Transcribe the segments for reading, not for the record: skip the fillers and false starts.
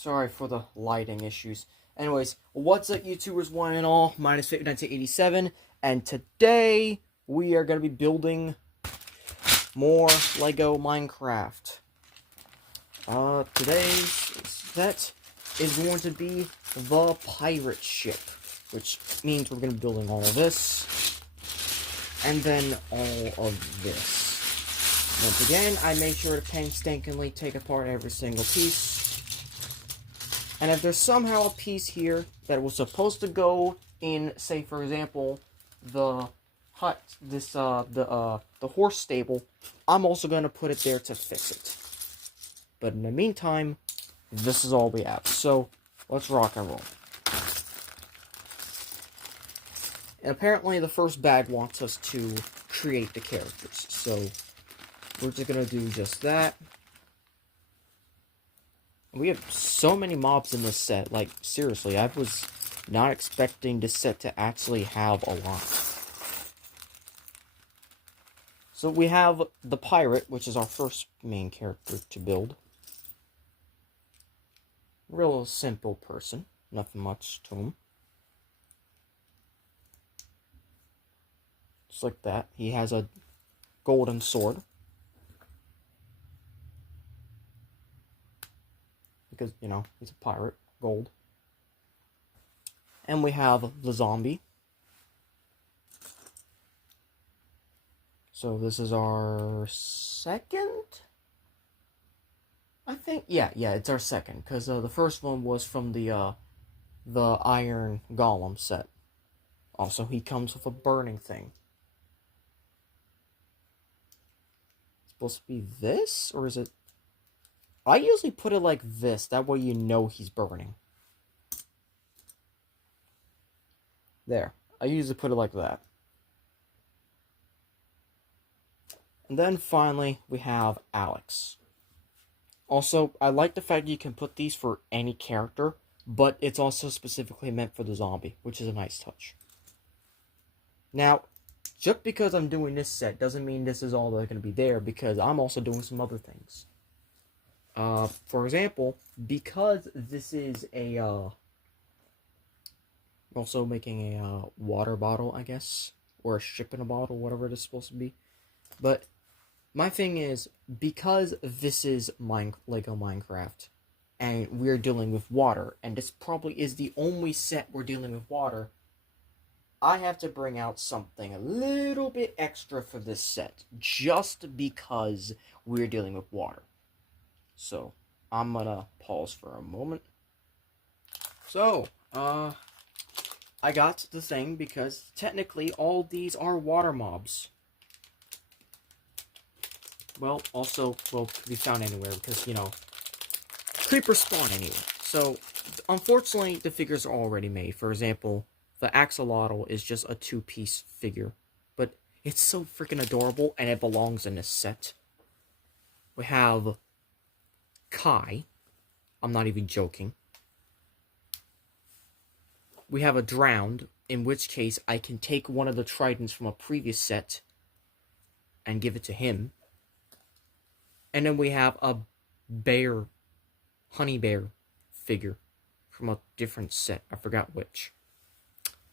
Sorry for the lighting issues. Anyways, what's up, YouTubers, one and all? Mine is 1987, and today we are going to be building more Lego Minecraft. Today's set is going to be the pirate ship, which means we're going to be building all of this, and then all of this. Once again, I made sure to painstakingly take apart every single piece. And if there's somehow a piece here that was supposed to go in, say for example, the hut, the horse stable, I'm also going to put it there to fix it. But in the meantime, this is all we have. So, let's rock and roll. And apparently the first bag wants us to create the characters. So, we're just going to do just that. We have so many mobs in this set. Like, seriously, I was not expecting this set to actually have a lot. So we have the pirate, which is our first main character to build. Real simple person. Nothing much to him. Just like that. He has a golden sword. Because, you know, he's a pirate. Gold. And we have the zombie. So this is our second? I think, yeah, it's our second. Because the first one was from the Iron Golem set. Also, he comes with a burning thing. It's supposed to be this? Or is it... I usually put it like this, that way you know he's burning. There. I usually put it like that. And then finally, we have Alex. Also, I like the fact you can put these for any character, but it's also specifically meant for the zombie, which is a nice touch. Now, just because I'm doing this set doesn't mean this is all that's going to be there, because I'm also doing some other things. For example, because this is a, also making a, water bottle, I guess, or a ship in a bottle, whatever it is supposed to be. But, my thing is, because this is Lego Minecraft, and we're dealing with water, and this probably is the only set we're dealing with water, I have to bring out something a little bit extra for this set, just because we're dealing with water. So, I'm gonna pause for a moment. So, I got the thing because technically all these are water mobs. Well, also, will be found anywhere because, you know, creepers spawn anywhere. So, unfortunately, the figures are already made. For example, the axolotl is just a 2-piece figure. But it's so freaking adorable and it belongs in this set. We have Kai. I'm not even joking. We have a drowned, in which case I can take one of the tridents from a previous set and give it to him. And then we have a bear, honey bear figure from a different set. I forgot which.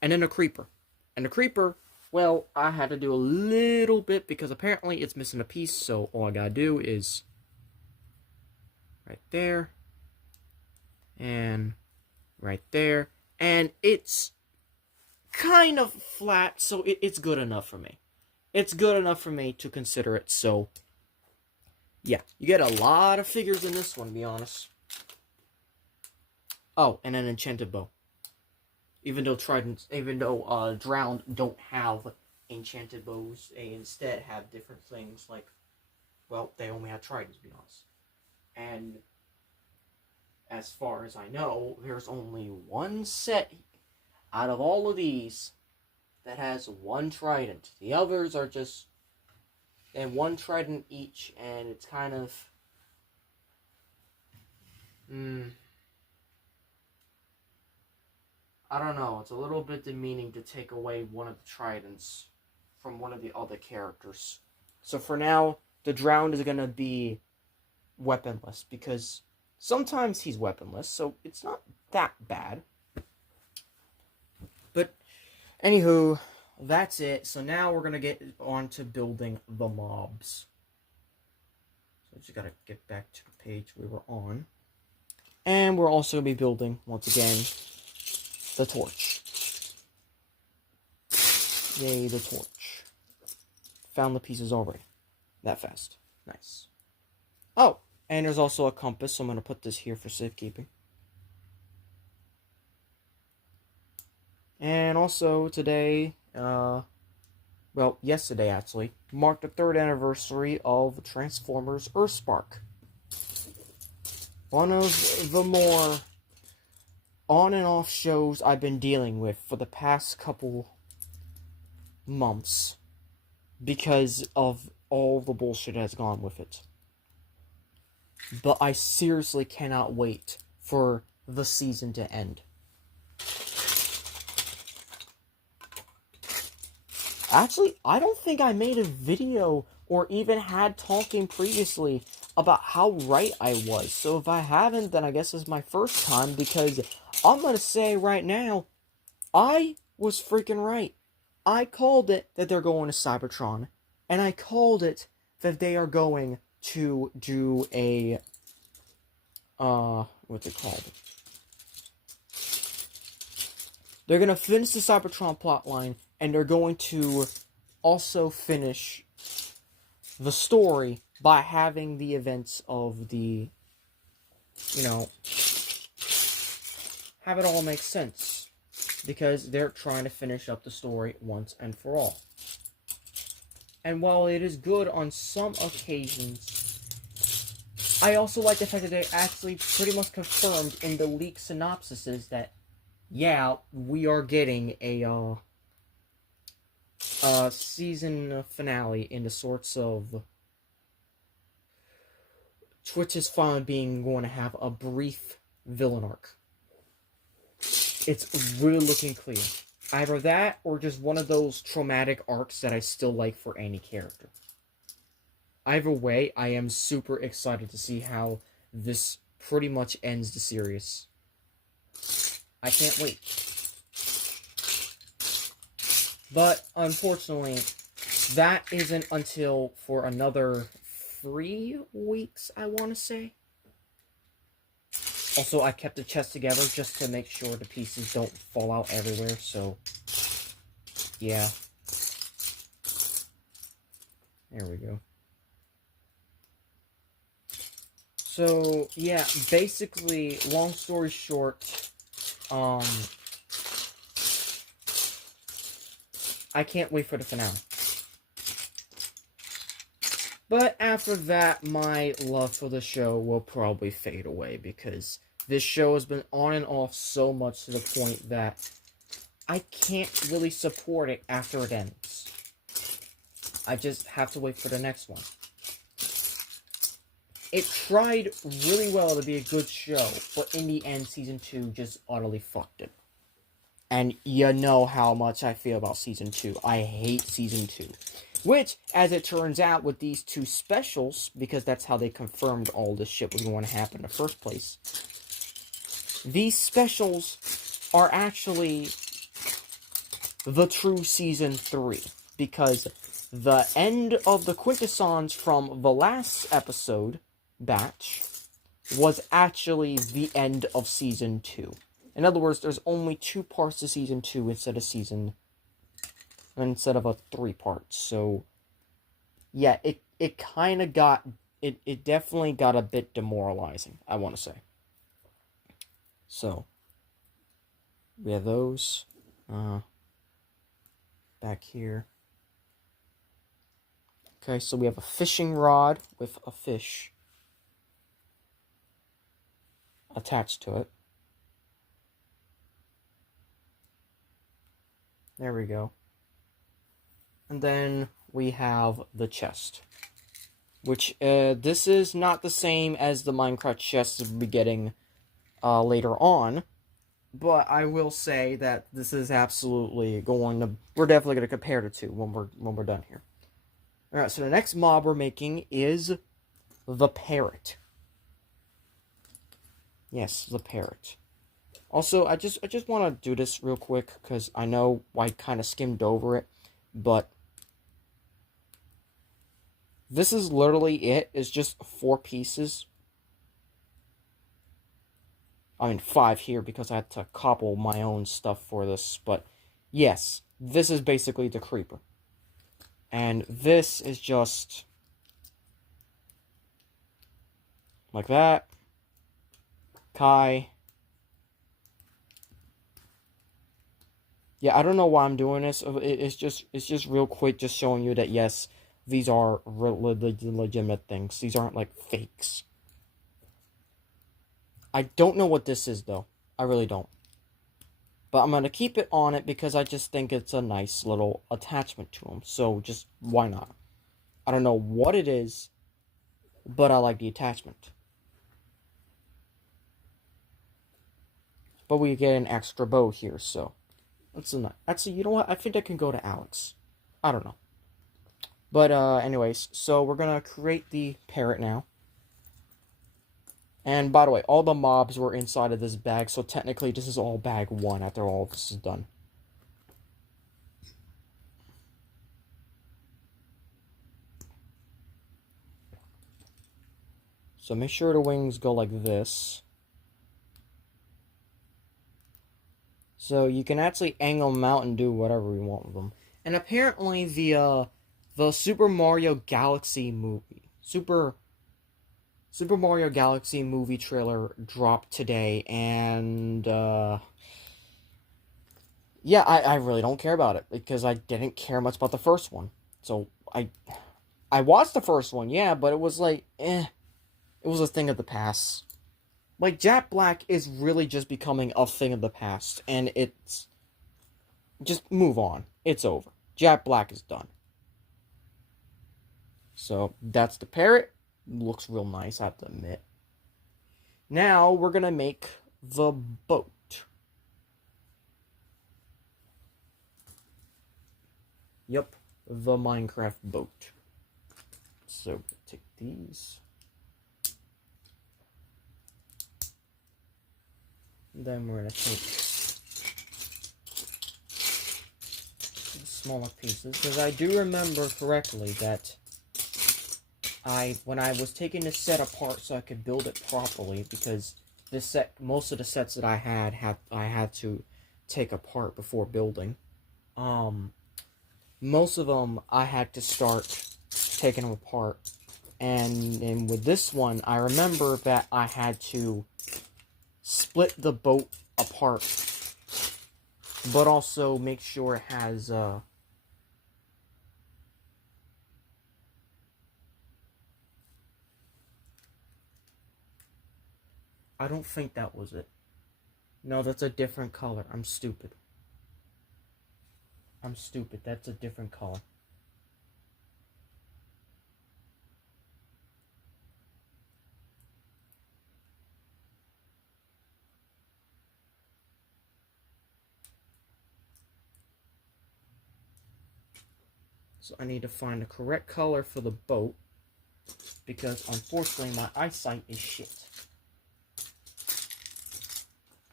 And then a creeper. And the creeper, well, I had to do a little bit because apparently it's missing a piece, so all I gotta do is right there, and right there, and it's kind of flat, so it's good enough for me. It's good enough for me to consider it, so yeah, you get a lot of figures in this one, to be honest. Oh, and an enchanted bow. Even though drowned don't have enchanted bows, they instead have different things like, well, they only have tridents, to be honest. And as far as I know, there's only one set out of all of these that has one trident. The others are just one trident each, and it's kind of I don't know, it's a little bit demeaning to take away one of the tridents from one of the other characters. So for now, the drowned is going to be weaponless, because Sometimes he's weaponless, so it's not that bad. But, anywho, that's it. So now we're going to get on to building the mobs. So I just got to get back to the page we were on. And we're also going to be building, once again, the torch. Yay, the torch. Found the pieces already. That fast. Nice. Oh, and there's also a compass, so I'm going to put this here for safekeeping. And also today, yesterday actually, marked the 3rd anniversary of Transformers Earthspark. One of the more on and off shows I've been dealing with for the past couple months because of all the bullshit that has gone with it. But I seriously cannot wait for the season to end. Actually, I don't think I made a video or even had talking previously about how right I was. So if I haven't, then I guess it's my first time, because I'm going to say right now, I was freaking right. I called it that they're going to Cybertron, and I called it that they are going to do a, what's it called? They're going to finish the Cybertron plotline, and they're going to also finish the story by having the events of the, have it all make sense. Because they're trying to finish up the story once and for all. And while it is good on some occasions, I also like the fact that they actually pretty much confirmed in the leaked synopsises that, yeah, we are getting a season finale in the sorts of Twitch is finally going to have a brief villain arc. It's really looking clear. Either that, or just one of those traumatic arcs that I still like for any character. Either way, I am super excited to see how this pretty much ends the series. I can't wait. But, unfortunately, that isn't until for another 3 weeks, I want to say. Also, I kept the chest together just to make sure the pieces don't fall out everywhere, so, yeah. There we go. So, yeah, basically, long story short, I can't wait for the finale. But after that, my love for the show will probably fade away, because this show has been on and off so much to the point that I can't really support it after it ends. I just have to wait for the next one. It tried really well to be a good show, but in the end, Season 2 just utterly fucked it. And you know how much I feel about Season 2. I hate Season 2. Which, as it turns out, with these 2 specials, because that's how they confirmed all this shit was going to happen in the first place, these specials are actually the true Season 3. Because the end of the quintessence from the last episode, batch, was actually the end of Season 2. In other words, there's only 2 parts to Season 2 instead of a 3 parts. So, yeah, it kind of got, it definitely got a bit demoralizing, I want to say. So, we have those, back here. Okay, so we have a fishing rod with a fish attached to it. There we go. And then we have the chest. Which, this is not the same as the Minecraft chest we'll be getting later on. But I will say that this is absolutely we're definitely going to compare the two when we're done here. Alright, so the next mob we're making is the parrot. Yes, the parrot. Also, I just want to do this real quick because I know I kind of skimmed over it, but this is literally it. It's just 4 pieces. I mean, 5 here because I had to cobble my own stuff for this, but yes, this is basically the creeper. And this is just like that. Kai. Yeah, I don't know why I'm doing this. It's just real quick, just showing you that yes, these are legitimate things. These aren't like fakes. I don't know what this is though. I really don't. But I'm gonna keep it on it because I just think it's a nice little attachment to them. So just why not? I don't know what it is, but I like the attachment. But we get an extra bow here, so actually, you know what? I think I can go to Alex. I don't know. But anyways, so we're gonna create the parrot now. And by the way, all the mobs were inside of this bag, so technically this is all bag 1 after all this is done. So make sure the wings go like this. So you can actually angle them out and do whatever you want with them. And apparently the Super Mario Galaxy movie, Super Mario Galaxy movie trailer dropped today, and yeah, I really don't care about it because I didn't care much about the first one. So I watched the first one, yeah, but it was like, it was a thing of the past. Like, Jack Black is really just becoming a thing of the past, and it's... Just move on. It's over. Jack Black is done. So, that's the parrot. Looks real nice, I have to admit. Now, we're gonna make the boat. Yep, the Minecraft boat. So, take these. Then we're going to take the smaller pieces, because I do remember correctly that when I was taking this set apart so I could build it properly, because this set, most of the sets that I had to take apart before building. Most of them I had to start taking them apart, and with this one I remember that I had to split the boat apart, but also make sure it has I don't think that was it. No, that's a different color. I'm stupid. That's a different color. So I need to find the correct color for the boat, because unfortunately my eyesight is shit.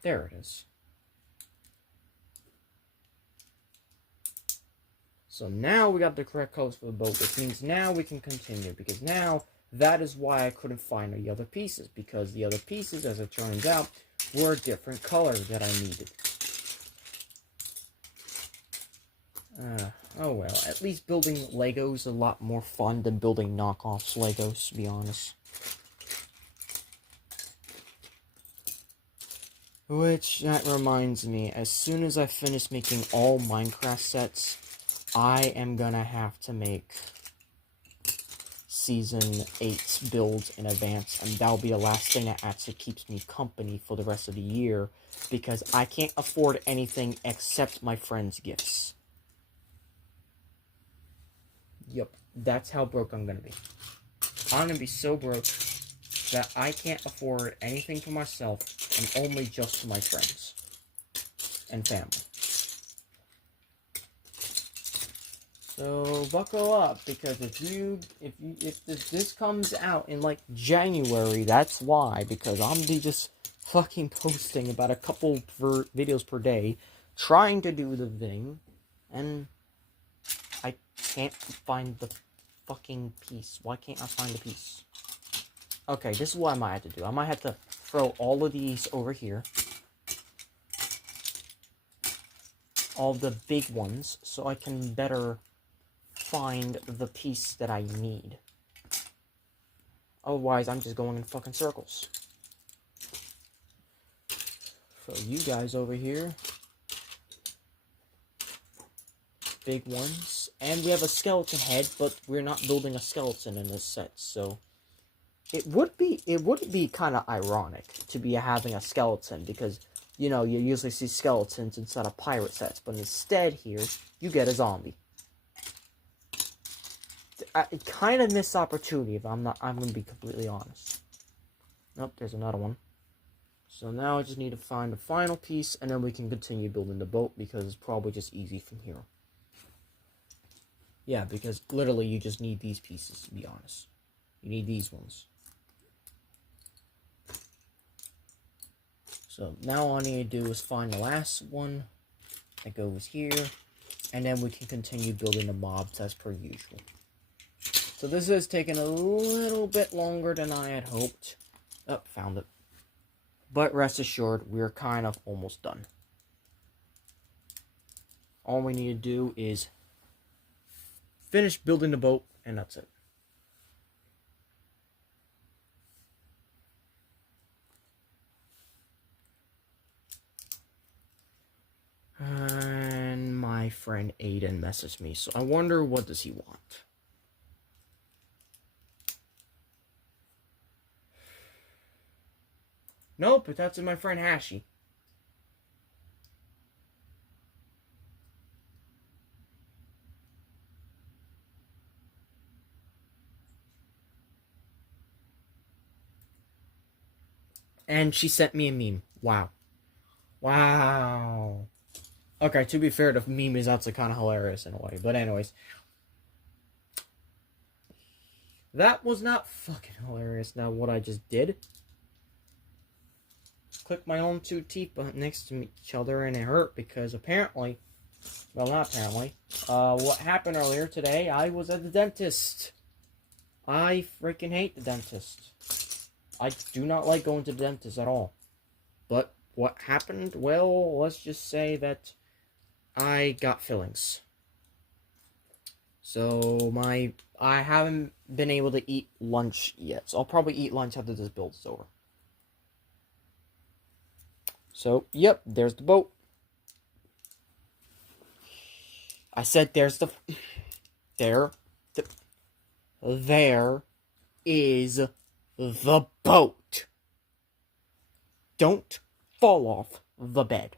There it is. So now we got the correct colors for the boat, which means now we can continue, because now that is why I couldn't find the other pieces, because the other pieces, as it turns out, were a different color that I needed. Oh well, at least building Legos is a lot more fun than building knockoffs Legos, to be honest. Which, that reminds me, as soon as I finish making all Minecraft sets, I am gonna have to make Season 8 builds in advance, and that'll be the last thing that actually keeps me company for the rest of the year, because I can't afford anything except my friends' gifts. Yep, that's how broke I'm gonna be. I'm gonna be so broke that I can't afford anything for myself, and only just to my friends and family. So buckle up, because if this comes out in like January, that's why, because I'm gonna be just fucking posting about a couple videos per day, trying to do the thing, and I can't find the fucking piece. Why can't I find the piece? Okay, this is what I might have to do. I might have to throw all of these over here. All the big ones, so I can better find the piece that I need. Otherwise, I'm just going in fucking circles. So you guys over here. Big ones. And we have a skeleton head, but we're not building a skeleton in this set, so... It would be kind of ironic to be having a skeleton, because, you know, you usually see skeletons inside of pirate sets, but instead here, you get a zombie. I kind of missed opportunity, if I'm going to be completely honest. Nope, there's another one. So now I just need to find the final piece, and then we can continue building the boat, because it's probably just easy from here. Yeah, because literally you just need these pieces, to be honest. You need these ones. So now all I need to do is find the last one that goes here, and then we can continue building the mobs as per usual. So this is taking a little bit longer than I had hoped. Oh, found it. But rest assured, we're kind of almost done. All we need to do is finish building the boat, and that's it. And my friend Aiden messaged me, so I wonder what does he want. Nope, but that's my friend Hashi. And she sent me a meme. Wow. Wow. Okay, to be fair, the meme is actually kind of hilarious in a way. But anyways. That was not fucking hilarious. Now, what I just did. Click my own two teeth next to each other, and it hurt because apparently. Well, not apparently. What happened earlier today, I was at the dentist. I freaking hate the dentist. I do not like going to the dentist at all. But what happened? Well, let's just say that I got fillings. So I haven't been able to eat lunch yet. So I'll probably eat lunch after this build is over. So, yep, there's the boat. I said there's the... There is the boat. Don't fall off the bed.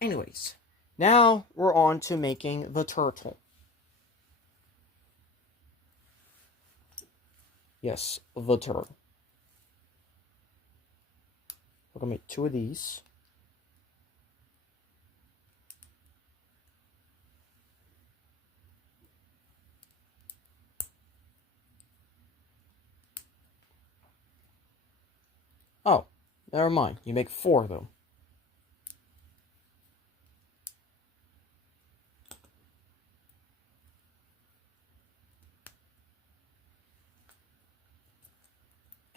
Anyways, now we're on to making the turtle. Yes, the turtle. We're gonna make 2 of these. Oh, never mind. You make 4 of them.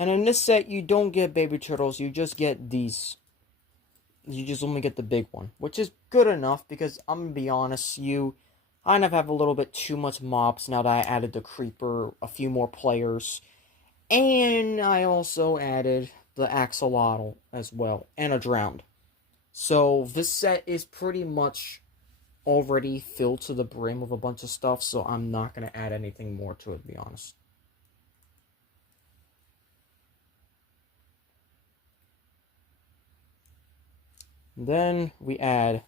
And in this set, you don't get baby turtles. You just get these. You just only get the big one. Which is good enough because, I'm going to be honest, you kind of have a little bit too much mobs now that I added the creeper, a few more players. And I also added the axolotl as well. And a drowned. So this set is pretty much already filled to the brim with a bunch of stuff. So I'm not going to add anything more to it, to be honest. Then we add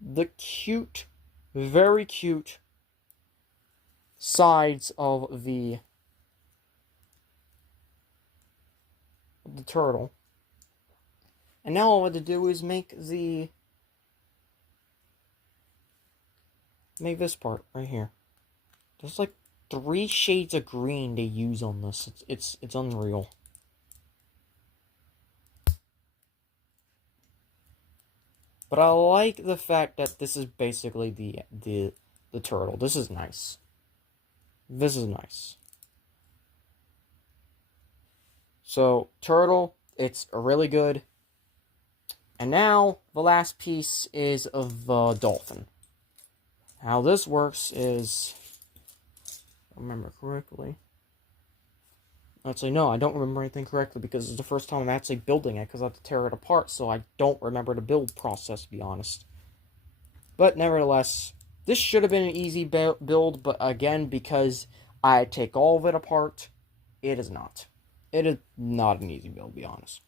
the cute, very cute sides of the turtle. And now all I have to do is make this part right here. There's like 3 shades of green they use on this. It's unreal. But I like the fact that this is basically the turtle. This is nice. This is nice. So, turtle, it's really good. And now, the last piece is of the dolphin. How this works is, if I remember correctly. Actually, no, I don't remember anything correctly because it's the first time I'm actually building it because I have to tear it apart, so I don't remember the build process, to be honest. But nevertheless, this should have been an easy build, but again, because I take all of it apart, it is not. It is not an easy build, to be honest.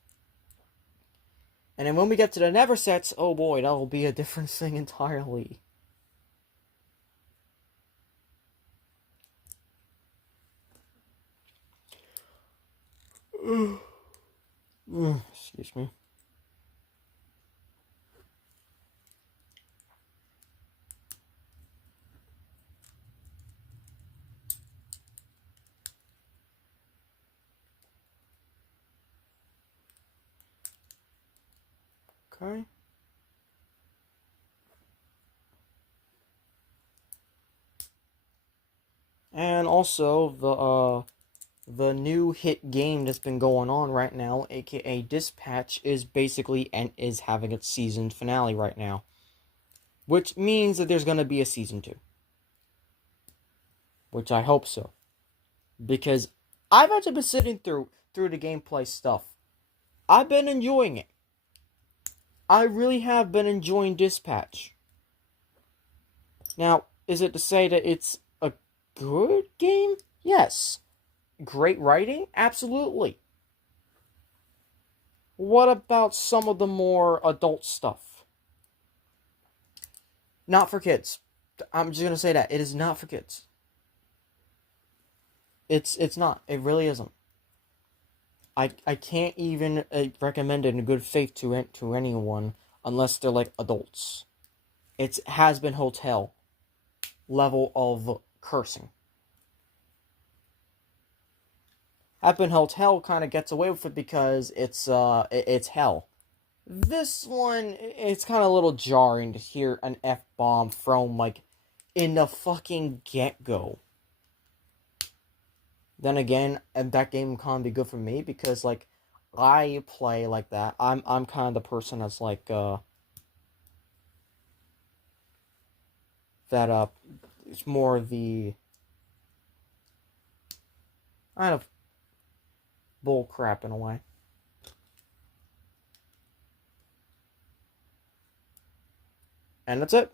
And then when we get to the Never sets, oh boy, that will be a different thing entirely. Excuse me. Okay. And also the new hit game that's been going on right now, aka Dispatch, is basically and is having its season finale right now, which means that there's going to be a season 2, which I hope so, because I've actually been sitting through the gameplay stuff. I've been enjoying it. I really have been enjoying Dispatch. Now, is it to say that it's a good game? Yes. Great writing? Absolutely. What about some of the more adult stuff? Not for kids. I'm just gonna say that. It is not for kids. It's not. It really isn't. I can't even recommend it in good faith to anyone unless they're like adults. It has been hotel level of cursing. Happen Hotel kind of gets away with it because it's hell. This one, it's kind of a little jarring to hear an F-bomb thrown like in the fucking get-go. Then again, that game can't be good for me because like I play like that. I'm kind of the person that's like that it's more the kind of bull crap in a way. And that's it.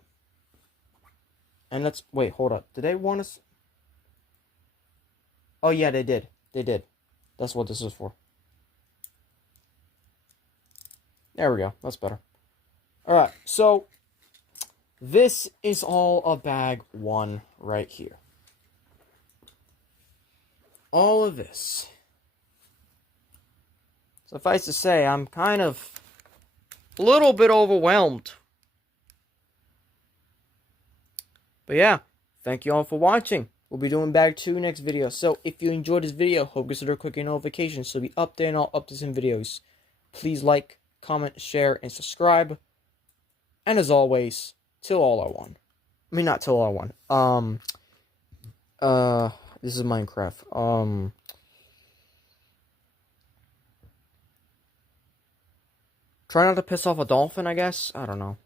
And let's wait, hold up. Did they want us? Oh yeah, they did. They did. That's what this is for. There we go. That's better. Alright, so this is all a bag 1 right here. All of this. Suffice to say, I'm kind of a little bit overwhelmed. But yeah, thank you all for watching. We'll be doing bag 2 next video. So if you enjoyed this video, hope you consider clicking notifications so be up there and all updates and videos. Please like, comment, share, and subscribe. And as always, Till All Are One. I mean, not Till All Are One. This is Minecraft. Try not to piss off a dolphin, I guess? I don't know.